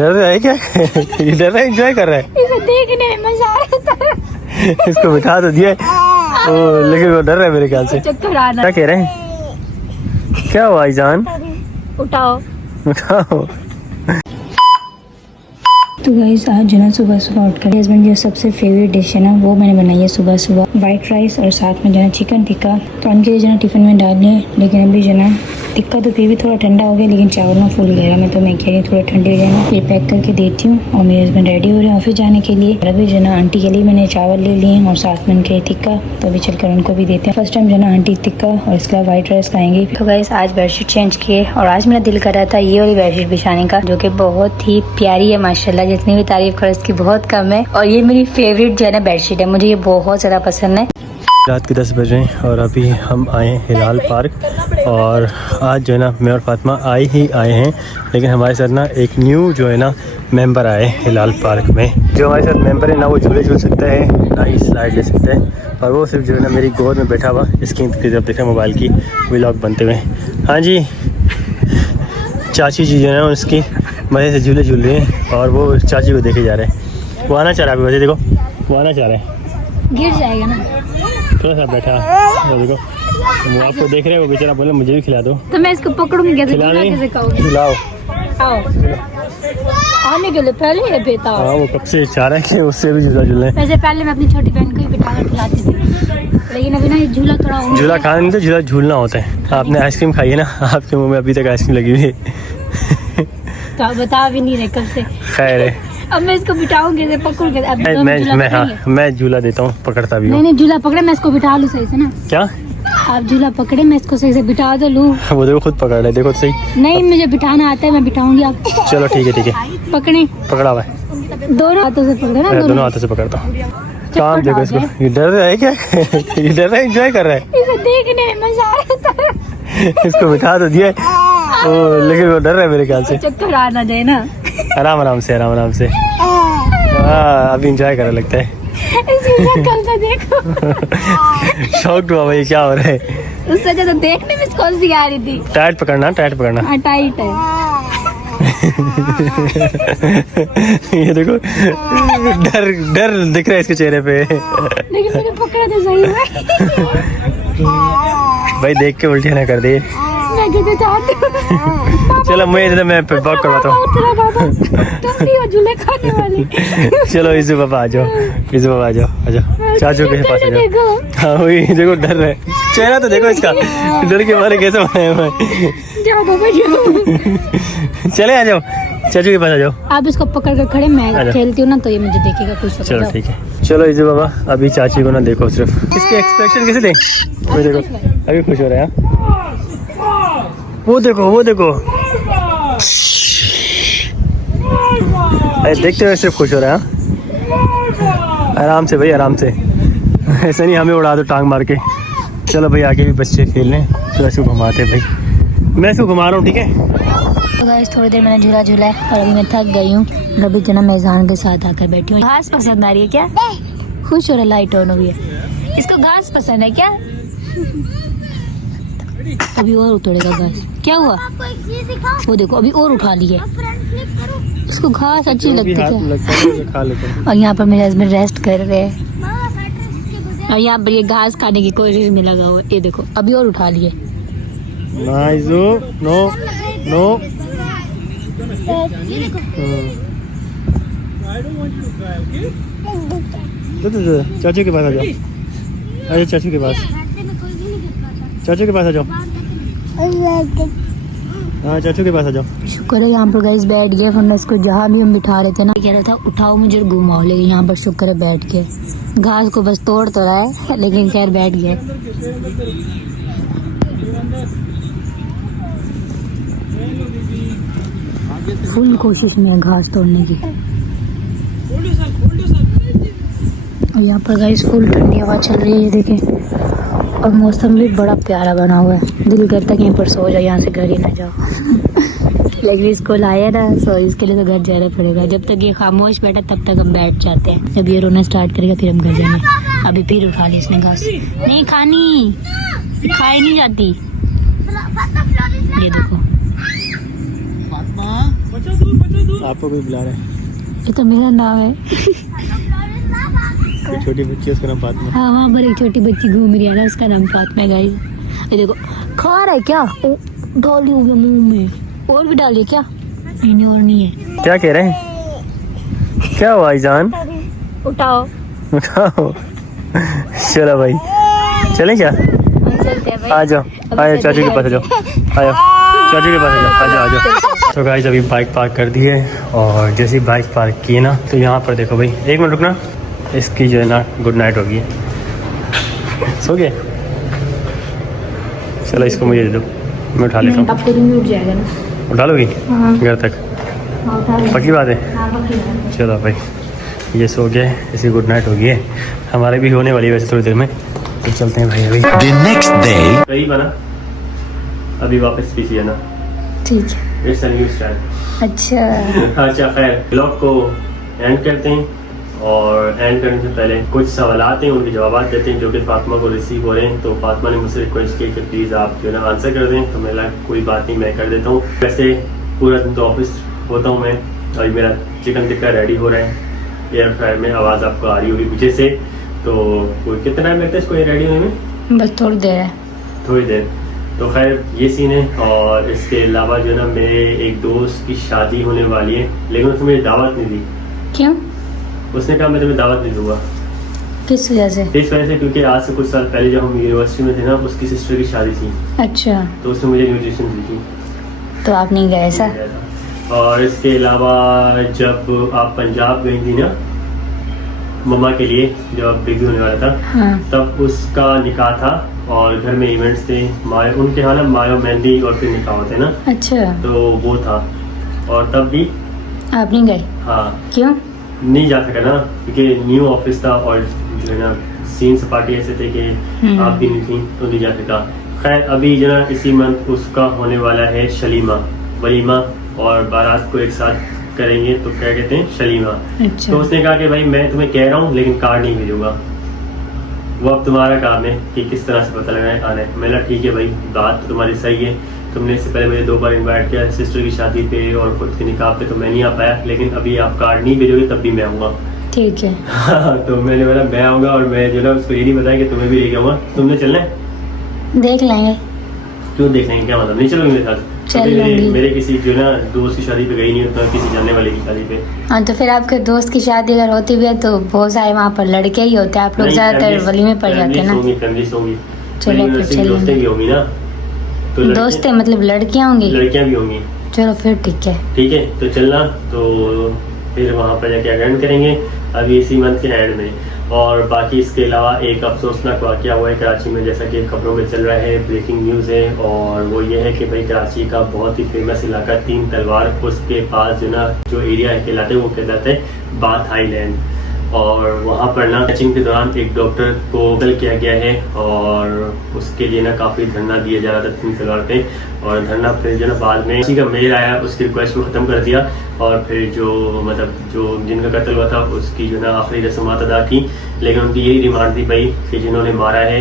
डर रहा है क्या? ये डर रहा है, एंजॉय कर रहा है। इसे देखने में मजा आ रहा था। इसको बिठा तो दिया लेकिन वो डर रहा है मेरे ख्याल से। चक्कर आना। क्या कह रहे हैं? क्या हुआ जान? उठाओ उठाओ। तो गाइस आज जो ना सुबह सुबह उठकर हस्बैंड जो सबसे फेवरेट डिश है ना वो मैंने बनाई है सुबह सुबह, वाइट राइस और साथ में जो है चिकन टिक्का। तो उनके लिए जो ना टिफिन में डाल लिया, लेकिन अभी जो ना टिक्का तो फिर भी थोड़ा ठंडा हो गया, लेकिन चावल में फूल गया मैं, तो मैं कह रही हूँ थोड़ा ठंडे हो जाए फिर पैक करके देती हूँ। और मेरे हस्बैंड रेडी हो रहे हैं ऑफिस जाने के लिए। और अभी जो ना आंटी के लिए मैंने चावल ले लिए और साथ में उनके टिक्का, तो अभी चलकर उनको भी देते हैं। फर्स्ट टाइम जो ना आंटी टिक्का और इसके बाद व्हाइट राइस खाएंगे। तो गाइस आज बेडशीट चेंज किए और आज मेरा दिल कर रहा था ये वाली बेडशीट बिछाने का, जो कि बहुत ही प्यारी है माशाल्लाह, जितनी भी तारीफ करो इसकी बहुत कम है। और ये मेरी फेवरेट जो है ना बेडशीट है, मुझे ये बहुत ज़्यादा पसंद है। रात के 10 बजे और अभी हम आए हैं हिलाल पार्क। और आज जो है ना मैं और फातिमा आए हैं, लेकिन हमारे साथ ना एक न्यू जो है ना मेंबर आए हिलाल पार्क में। जो हमारे साथ मेंबर है ना वो झूले झूल सकता है ना ही स्लाइड ले सकता है, और वो सिर्फ जो है ना मेरी गोद में बैठा हुआ स्क्रीन की तरफ देख रहा है मोबाइल की व्लॉग बनते हुए। हाँ जी, चाची जी जो है ना उसकी मज़े से झूले झूल रहे हैं और वो चाची को देखे जा रहे हैं। वो आना चाह रहा है, वैसे देखो वो आना चाह रहा है, गिर जाएगा ना थोड़ा सा बैठा। वो देखो वो आपको देख रहे हैं, वो बेचारा बोला मुझे भी खिला दो। तो मैं इसको पकड़ूंगी कैसे? खिलाओ। आओ आने के लिए पहले ये बेटा। हाँ वो कब से चाह रहा है कि उससे भी झूला झूलने। वैसे पहले मैं अपनी छोटी बहन को ही बिठा कर खिलाती थी, लेकिन अभी ना ये झूला थोड़ा झूला खाना नहीं तो झूला झूलना होता है। आपने आइसक्रीम खाई है ना, आपके मुंह में अभी तक आइसक्रीम लगी हुई है। तो आप बता भी नहीं रहे कब से। खैर है, अब मैं इसको बिठाऊंगी कैसे? पकड़ के अब मैं झूला देता हूँ, पकड़ता भी हूँ। नहीं झूला पकड़े, मैं इसको बिठा लूँ सही से ना। क्या आप झूला पकड़े, मैं इसको सही से बिठा दो लूँ। वो देखो खुद पकड़ ले, देखो सही। नहीं मुझे बिठाना आता है, मैं बिठाऊंगी। आप चलो ठीक है पकड़े, पकड़ा हुआ है, दोनों हाथों से पकड़े ना। दोनों हाथों से पकड़ता हूँ। काम देखो इसको, ये डर रहा है क्या? ये डर रहा है, एंजॉय कर रहा है। इसे देखने में मजा आ रहा था। इसको बिठा तो दिया लेकिन वो डर रहा है मेरे ख्याल से। चक्कर आना दे ना। आराम से हाँ अभी इंजॉय करने लगता है। कल से देखो शौक हुआ भाई, क्या हो रहा है? उससे ज्यादा देखने में कौन सी आ रही थी। टाइट पकड़ना टाइट है। ये देखो डर दिख रहा है इसके चेहरे पे। लेकिन मैंने पकड़ा तो सही है। भाई देख के उल्टियाँ ना कर दे। मैं किसे चाहती हूँ। चलो मैं ब्लॉक करवाता हूँ। तुम भी हो झूले खाने वाली। चलो इसे पापा आ जाओ चाचू के पास आ जाओ। हाँ वही देखो डर रहा है, चेहरा तो देखो इसका, डर के मारे कैसे बनाया हुआ है। जाओ बाबा जाओ। चले आ जाओ, चाचू के पास आ जाओ। आप इसको पकड़ कर खड़े, मैं खेलती हूँ ना तो ये मुझे देखेगा कुछ। चलो ठीक है, चलो इसे बाबा अभी चाची को ना देखो, सिर्फ इसके एक्सप्रेशन कैसे दें। वो देखो अभी खुश हो रहे हैं। वो देखो देखते हुए सिर्फ खुश हो रहा है। आराम से भाई, आराम से, ऐसा नहीं हमें उड़ा दो टांग मार के। चलो भाई आगे भी बच्चे खेल लें, तो ऐसे घुमाते भाई, मैं इसको घुमा रहा हूँ ठीक है। तो गाइस थोड़ी देर मैंने झूला झूला है और अभी मैं थक गई हूँ। अभी जना मेज़ान के साथ आकर बैठी हूँ। घास पसंद आ रही है क्या? खुश हो रहा, लाइट ऑन हुई है। इसको घास पसंद है क्या? अभी और उतरेगा घास। क्या हुआ? वो देखो अभी और उठा ली है। इसको घास अच्छी लगती है। और यहाँ पर मेरे हस्बैंड रेस्ट कर रहे हैं और यहाँ पर ये घास खाने की कोशिश में लगा हुआ है। ये देखो अभी और उठा लिए। नो चाचू के पास आ जाओ, चाचू के पास आ जाओ। हाँ चाचू के पास आ जाओ। शुक्र है यहाँ पर गाइस बैठ गए, वरना इसको जहाँ भी हम बिठा रहे थे ना कह रहा था उठाओ मुझे घुमाओ, लेकिन यहाँ पर शुक्र है बैठ गए। घास को बस तोड़ तो रहा है लेकिन खैर बैठ गए। फुल कोशिश में है घास तोड़ने की। और यहाँ पर गाइस फुल ठंडी हवा चल रही है, ये देखें। और मौसम भी बड़ा प्यारा बना हुआ है, दिल करता है कि यहीं पर सो जाओ, यहाँ से घर ही ना जाओ। लेकिन इसको लाया ना, सो इसके लिए तो घर जाना पड़ेगा। जब तक ये खामोश बैठा तब तक हम बैठ जाते हैं, जब ये रोना स्टार्ट करेगा फिर हम घर जाएंगे। अभी फिर उठा ली इसने घास, नहीं खानी, खाई नहीं जाती। ये देखो आपको कोई बुला रहा है, ये तो मेरा नाम है। कोई छोटी बच्ची है, उसका नाम फातिमा। हाँ, वहाँ पर एक छोटी बच्ची घूम रही है ना, उसका नाम फातिमा है गाइस। ये देखो खा रहा है क्या, डाली हो गया मुंह में, और भी डालिए क्या? नहीं और नहीं है। क्या कह रहे हैं, क्या हुआ ईजान? उठाओ उठाओ। चलो भाई चलें क्या? चलते हैं भाई। आ जाओ, आ जाओ चाचू के पास आ जाओ, आ जाओ चाचू के पास आ जाओ, आ जाओ आ जाओ। तो गाइस अभी बाइक पार्क कर दी है, और जैसे ही बाइक पार्क की है ना, तो यहाँ पर देखो भाई, एक मिनट रुकना, इसकी जो है ना गुड नाइट हो गई है। सो गए? चलो इसको मुझे दे दो, मैं उठा लेता हूँ। आपको रूम में उठ जाएगा ना? उठा लोगी हाँ। घर तक? हाँ, उठा लो। पक्की बात है? हाँ, पक्की बात है। चलो भाई ये सो गए, इसकी गुड नाइट हो गई है, हमारे भी होने वाली है वैसे थोड़ी देर में, तो चलते हैं भाई अभी। The next day. सही बना, अभी वापस पीछे है ना, ठीक है। It's a new style. अच्छा अच्छा खैर, ब्लॉग को एंड करते हैं, और एंड करने से पहले कुछ सवाल हैं, उनके जवाब देते हैं जो कि फातिमा को रिसीव हो रहे हैं। तो फातिमा ने मुझसे रिक्वेस्ट की कि प्लीज़ आप जो है ना आंसर कर दें, तो मैं लगा कोई बात नहीं, मैं कर देता हूँ। वैसे पूरा दिन तो ऑफिस होता हूँ मैं, अभी मेरा चिकन टिक्का रेडी हो रहा है एयर फ्रायर में, आवाज़ आपको आ रही होगी पीछे से। तो कोई कितना टाइम लगता है इसको रेडी होने में? बस थोड़ी देर है। थोड़ी देर। तो खैर ये सीन है, और इसके अलावा जो है ना मेरे एक दोस्त की शादी होने वाली है, लेकिन उसने मुझे दावत नहीं दी। क्यों? उसने कहा मैं तुम्हें दावत नहीं दूंगा। किस वजह से? इस वजह से क्योंकि आज से कुछ साल पहले जब हम यूनिवर्सिटी में थे ना, उसकी सिस्टर की शादी थी, अच्छा, तो उसने मुझे इन्विटेशन दी थी। तो आप नहीं गए ऐसा? और इसके अलावा जब आप पंजाब गई थी ना मम्मा के लिए, जब बेबी होने वाला था, हाँ। तब उसका निकाह था, और घर में इवेंट्स थे, उनके यहाँ ना मायो मेहंदी और फिर निकाह होते हैं ना, अच्छा, तो वो था, और तब भी आप नहीं गए? हाँ क्यों? नहीं जा सका ना, क्योंकि न्यू ऑफिस था, और जो है ना सीन सपाटी ऐसे थे कि आप भी नहीं थी, तो नहीं जा सका। खैर अभी जो ना इसी मंथ उसका होने वाला है शलीमा, वलीमा, और बारात को एक साथ करेंगे, तो क्या कहते हैं शलीमा। अच्छा। तो उसने कहा कि भाई मैं तुम्हें कह रहा हूँ लेकिन कार्ड नहीं भेजूंगा, वो अब तुम्हारा काम है कि किस तरह से पता लगाए आना है। मैंने कहा ठीक है भाई, बात तो तुम्हारी सही है, तुमने इससे पहले मुझे 2 बार इनवाइट किया, सिस्टर की शादी पे और खुद के निकाह पे, तो मैं नहीं आ पाया, लेकिन अभी आप कार्ड नहीं भेजोगे तब भी मैं आऊँगा। ठीक है। तो मैंने बोला मैं आऊँगा, और मैं जो ना उसको ये नहीं बताया कि तुम्हें भी लेके आऊँगा। तुमने चलना है? देख लेंगे। क्यों देख लेंगे, क्या मतलब नहीं चलोगे मेरे साथ? चल क्योंकि लूंगी। मेरे किसी जो ना दोस्त की शादी पे गई नहीं, तो किसी जानने वाले की शादी पे। हाँ, तो फिर आपके दोस्त की शादी अगर होती भी है तो बहुत सारे वहाँ पर लड़के ही होते हैं, आप लोग नहीं, ज्यादातर फैमिली- वली में पड़ जाते हैं ना। फैमिलीज होंगी, चलो फिर यूनिवर्सिटी दोस्तें चलेंगे। भी होंगी ना, तो दोस्त है मतलब लड़कियाँ होंगी? लड़कियां भी होंगी। चलो फिर ठीक है। ठीक है, तो चलना, तो फिर वहाँ पर जाके अटेंड करेंगे अभी इसी मंथ के एंड में। और बाकी इसके अलावा एक अफसोसनाक वाक़या हुआ है कराची में, जैसा कि खबरों में चल रहा है, ब्रेकिंग न्यूज़ है, और वो ये है कि भाई कराची का बहुत ही फेमस इलाका 3 तलवार, उसके पास जो ना जो एरिया है कहलाते हैं वो कहलाता है बाथ आइलैंड, और वहाँ पर ना मैचिंग के दौरान एक डॉक्टर को कत्ल किया गया है, और उसके लिए ना काफ़ी धरना दिया जा रहा था 3 तलवार पे, और धरना फिर जो ना बाद में किसी का मेल आया, उसकी रिक्वेस्ट को ख़त्म कर दिया, और फिर जो मतलब जो जिनका कत्ल हुआ था उसकी जो ना आखिरी रस्मात अदा की, लेकिन उनकी यही डिमांड थी भाई कि जिन्होंने मारा है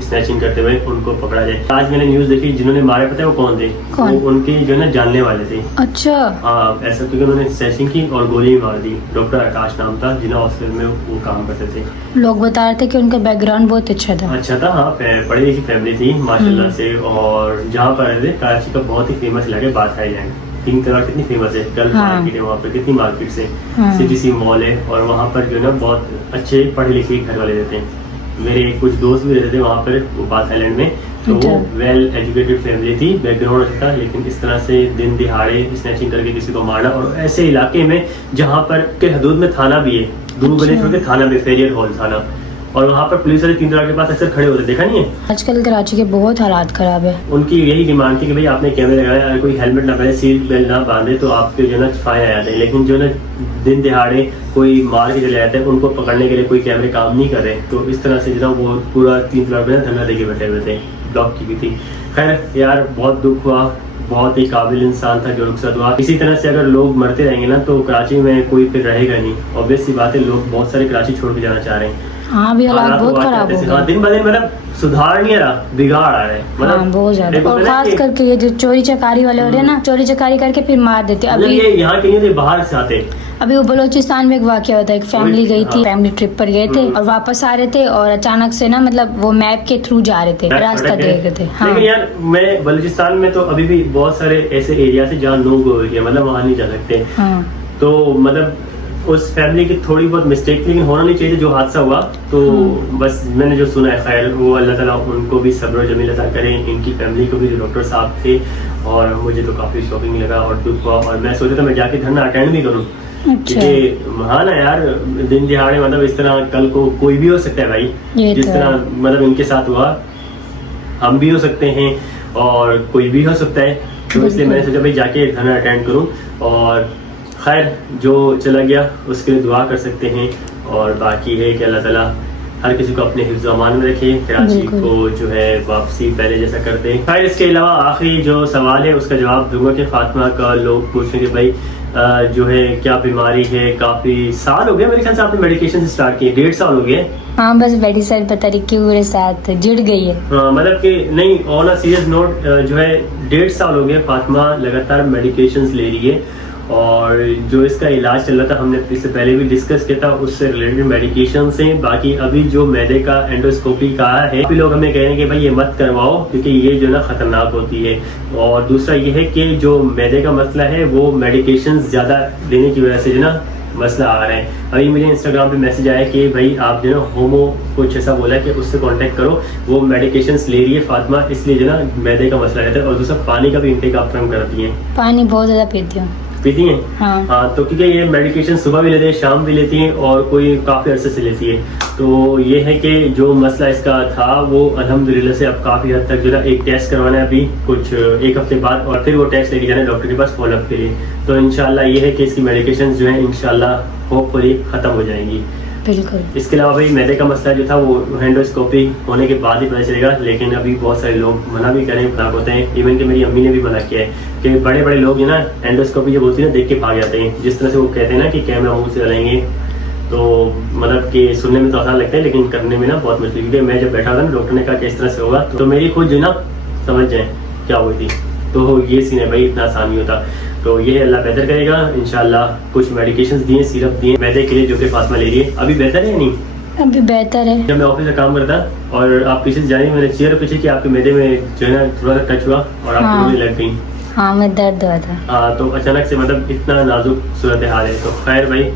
स्नैचिंग करते हुए उनको पकड़ा जाए। आज मैंने न्यूज़ देखी, जिन्होंने मारे पता है वो कौन थे? कौन? वो उनके जो ना जानने वाले थे। अच्छा। हाँ ऐसा, क्योंकि उन्होंने स्नैचिंग की और गोली भी मार दी। डॉक्टर आकाश नाम था, जिन्हें हॉस्पिटल में वो काम करते थे। लोग बता रहे थे कि उनका बैकग्राउंड बहुत अच्छा था। अच्छा था, हाँ पढ़ी लिखी फैमिली थी माशाल्लाह से, और जहाँ पर रहते कराची का बहुत ही फेमस इलाका है बाथ आइलैंड। 3 तलवार कितनी फेमस है, गर्ल हाँ। मार्केट है वहाँ पर, कितनी मार्केट से हाँ। सिटी सी मॉल है, और वहाँ पर जो है ना बहुत अच्छे पढ़े लिखे घर वाले रहते हैं। मेरे कुछ दोस्त भी रहते थे वहाँ पर वो बाथ आइलैंड में, तो अच्छा। वो वेल एजुकेटेड फैमिली थी, बैकग्राउंड अच्छा था, लेकिन इस तरह से दिन दिहाड़े स्नैचिंग करके किसी को मारना, और ऐसे इलाके में जहाँ पर के हदूद में थाना भी है, दूर अच्छा। बने छोड़ के थाना भी, फेरियर हॉल थाना, और वहाँ पर पुलिस वाले 3 तलवार के पास अक्सर खड़े होते, देखा नहीं है? आजकल कराची के बहुत हालात खराब है। उनकी यही डिमांड थी कि भाई आपने कैमरे लगाए, अगर कोई हेलमेट ना पहने, सीट बेल्ट ना बांधे, तो आपके जो ना फाइन आ जाते हैं, लेकिन जो ना दिन दिहाड़े कोई मार के चले जाते हैं, उनको पकड़ने के लिए कोई कैमरे काम नहीं कर रहे। तो इस तरह से जो ना वो पूरा 3 तलवार पे धरना देके बैठे हुए थे, ब्लॉक की भी थी। खैर यार बहुत दुख हुआ, बहुत ही काबिल इंसान था जो रुखसत हुआ। इसी तरह से अगर लोग मरते रहेंगे ना तो कराची में कोई फिर रहेगा नहीं। ऑब्वियस सी बात है, लोग बहुत सारे कराची छोड़ के जाना चाह रहे हैं। हाँ अभी हालात हालात बहुत हुआ खराब करते हो थे। गए। हाँ, दिन ब दिन मतलब सुधार नहीं आ रहा, बिगाड़ आ रहा है हाँ बहुत ज्यादा, देखो और ना खास कि- करके ये जो चोरी चकारी वाले हो रहे हैं ना, चोरी चकारी करके फिर मार देते हैं। मतलब अभी ये यहाँ के नहीं थे, बाहर से आते। अभी वो बलोचिस्तान में एक वाकया होता है, एक फैमिली गई थी, हाँ। फैमिली ट्रिप पर गए थे और वापस आ रहे थे और अचानक से ना मतलब वो मैप के थ्रू जा रहे थे, रास्ता देख रहे थे। हाँ लेकिन यार मैं बलूचिस्तान में तो अभी भी बहुत सारे ऐसे एरिया है जहाँ नो गो एरिया, मतलब वहाँ नहीं जा सकते। हाँ तो मतलब उस फैमिली की थोड़ी बहुत मिस्टेक, लेकिन होना नहीं चाहिए जो हादसा हुआ। तो बस मैंने जो सुना है, खैर वो अल्लाह ताला उनको भी सब्र जमील अता करें, इनकी फैमिली को भी, जो डॉक्टर साहब थे। और मुझे तो काफ़ी शॉकिंग लगा और दुख हुआ, और मैं सोचा था मैं जाके धरना अटेंड भी करूँ, अच्छा क्योंकि हाँ ना यार, दिन दिहाड़े मतलब इस तरह कल को कोई भी हो सकता है भाई, ये जिस तो तरह है। मतलब इनके साथ हुआ, हम भी हो सकते हैं और कोई भी हो सकता है। तो इसलिए मैंने सोचा भाई जाके धरना अटेंड करूं। और खैर जो चला गया उसके लिए दुआ कर सकते हैं, और बाकी है कि अल्लाह ताला हर किसी को अपने हिफ्ज़ अमान में रखे, कराची बिल्कुल। को जो है वापसी पहले जैसा कर दे। खैर इसके अलावा आखिरी जो सवाल है उसका जवाब दूंगा कि फातिमा का लोग पूछेंगे भाई जो है क्या बीमारी है, काफी साल हो गए मेरे ख्याल से आपने मेडिकेशन स्टार्ट किए, 1.5 साल हो गए। हाँ बस बड़ी सर पता नहीं क्यों मेरे साथ जुड़ गई है। हाँ, मतलब कि नहीं, ऑन अ सीरियस नोट जो है 1.5 साल हो गए फातिमा लगातार मेडिकेशंस ले रही है। और जो इसका इलाज चल रहा था, हमने इससे पहले भी डिस्कस किया था, उससे रिलेटेड मेडिकेशन से। बाकी अभी जो मैदे का एंडोस्कोपी का है, काफी लोग हमें कह रहे हैं कि भाई ये मत करवाओ क्योंकि ये जो ना खतरनाक होती है। और दूसरा ये है कि जो मैदे का मसला है वो मेडिकेशन ज्यादा लेने की वजह से जो ना मसला आ रहा है। अभी मुझे इंस्टाग्राम पे मैसेज आया कि भाई आप जो ना होमो कुछ ऐसा बोला है कि उससे कांटेक्ट करो, वो मेडिकेशंस ले रही है फातिमा, इसलिए जो ना मैदे का मसला रहता है। और दूसरा पानी का भी इंटेक आप कम करती हैं। पानी बहुत ज्यादा पीती हूँ। पीती हैं? हाँ हाँ, तो क्योंकि ये मेडिकेशन सुबह भी लेती है, शाम भी लेती हैं, और कोई काफ़ी अरसे से लेती है। तो ये है कि जो मसला इसका था वो अल्हम्दुलिल्लाह से अब काफ़ी हद तक जो है एक टेस्ट करवाना है अभी कुछ 1 हफ्ते बाद, और फिर वो टेस्ट लेके जाना है डॉक्टर के पास फॉलोअप के लिए। तो इंशाल्लाह ये है कि इसकी मेडिकेशन जो है इंशाल्लाह होपफुली ख़त्म हो जाएंगी। बिल्कुल। इसके अलावा भाई मैदे का मसला जो था वो एंडोस्कोपी होने के बाद ही पता चलेगा, लेकिन अभी बहुत सारे लोग मना भी करें, खराब होते हैं। इवन कि मेरी अम्मी ने भी मना किया है कि बड़े बड़े लोग ना एंडोस्कोपी जब होती है ना देख के भाग जाते हैं। जिस तरह से वो कहते हैं ना कि कैमरा मुंह से डालेंगे, तो मतलब कि सुनने में तो आसान लगता है लेकिन करने में ना बहुत मुश्किल। क्योंकि मैं जब बैठा था ना, डॉक्टर ने कहा कि इस तरह से होगा, तो मेरी खुद जो ना समझ जाए क्या हुई थी। तो ये सीन है भाई, इतना आसान नहीं होता। तो ये अल्लाह बेहतर करेगा इंशाल्लाह। कुछ मेडिकेशंस दिए, सिरप दिए मैदे के लिए, जो कि फातिमा ले रही है। अभी बेहतर है या नहीं? अभी बेहतर है। जब मैं ऑफिस में काम करता और आप पीछे से जाने, मैंने चेयर पीछे कि आपके मैदे में जो है ना थोड़ा सा टच हुआ और आप हाँ। रोने लग गई। हाँ मैं दर्द हुआ था। हाँ, तो अचानक से मतलब इतना नाजुक सूरत हाल है। तो खैर भाई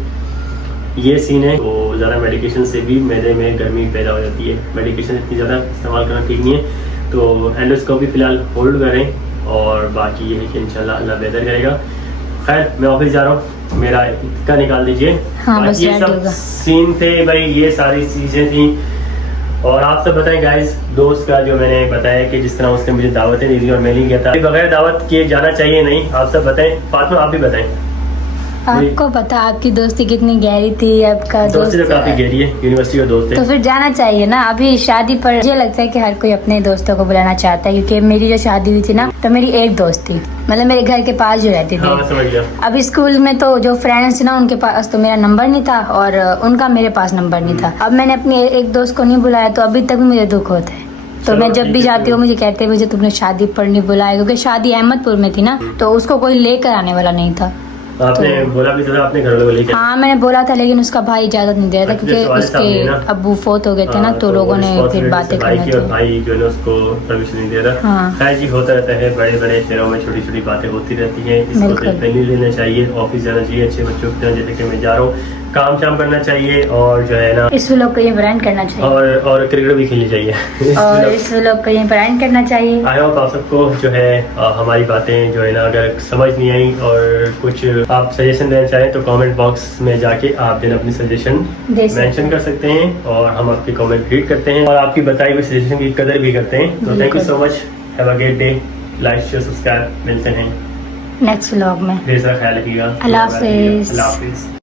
ये सीन है। तो ज़्यादा मेडिकेशन से भी मैदे में गर्मी पैदा हो जाती है। मेडिकेशन इतनी ज़्यादा इस्तेमाल करना ठीक नहीं है। तो एंडोस्कोपी फिलहाल होल्ड करें, और बाकी ये है कि इंशाल्लाह अल्लाह बेहतर करेगा। खैर मैं ऑफिस जा रहा हूँ, मेरा का निकाल दीजिए। हाँ, बस ये याद सब होगा। सीन थे भाई, ये सारी चीज़ें थी। और आप सब बताएं गाइस, दोस्त का जो मैंने बताया कि जिस तरह उसने मुझे दावतें दी थी और मैं नहीं गया था, बगैर दावत किए जाना चाहिए नहीं, आप सब बताएं। फातिमा आप भी बताएं। आपको पता आपकी दोस्ती कितनी गहरी थी, आपका दोस्ती तो काफी गहरी है, यूनिवर्सिटी का दोस्त तो है। फिर जाना चाहिए ना। अभी शादी पर मुझे लगता है कि हर कोई अपने दोस्तों को बुलाना चाहता है, क्योंकि मेरी जो शादी हुई थी ना, तो मेरी एक दोस्त थी, मतलब मेरे घर के पास जो रहती हाँ थी। समझ गया। अभी स्कूल में तो जो फ्रेंड्स ना, उनके पास तो मेरा नंबर नहीं था और उनका मेरे पास नंबर नहीं था। अब मैंने अपनी एक दोस्त को नहीं बुलाया, तो अभी तक मुझे दुख होता है। तो चलो, मैं जब ठीक भी है, जाती हूँ मुझे कहते हैं मुझे तुमने शादी पर नहीं बुलाया, क्योंकि शादी अहमदपुर में थी ना, तो उसको कोई लेकर आने वाला नहीं था। आपने बोला भी था अपने घर वालों को लेकर। हाँ मैंने बोला था, लेकिन उसका भाई इजाजत नहीं दे रहा था, अच्छे क्योंकि सवाल साहब ने ना। उसके अब्बू फोत हो गए थे ना, तो लोगों ने फिर बातें भाई करना की, और थी। भाई जो है ना उसको परमिशन नहीं दे रहा। हाँ। खैर जी, होता रहता है, बड़े बड़े शहरों में छोटी छोटी बातें होती रहती हैं। इसको बिल्कुल। टेंशन नहीं लेना चाहिए, ऑफिस जाना चाहिए अच्छे बच्चों की तरह, जैसे कि मैं जा रहा हूँ, काम शाम करना चाहिए, और जो है ना इस व्लॉग को ये ब्रांड करना चाहिए, और क्रिकेट भी खेलनी चाहिए। और इस व्लॉग को ये ब्रांड करना चाहिए। आई होप आप सबको जो है हमारी बातें जो है ना अगर समझ नहीं आई और कुछ आप सजेशन देना चाहें तो कमेंट बॉक्स में जाके आप जो है अपनी सजेशन दे सकते मेंशन कर सकते हैं, और हम आपके कमेंट रीड करते हैं और आपकी बताई हुई सजेशन की कदर भी करते हैं। तो thank you so much, have a great day, like share subscribe. मिलते हैं नेक्स्ट व्लॉग में। ढेर सारा ख्याल रखिएगा। अल्लाह हाफिज़। अल्लाह हाफिज़।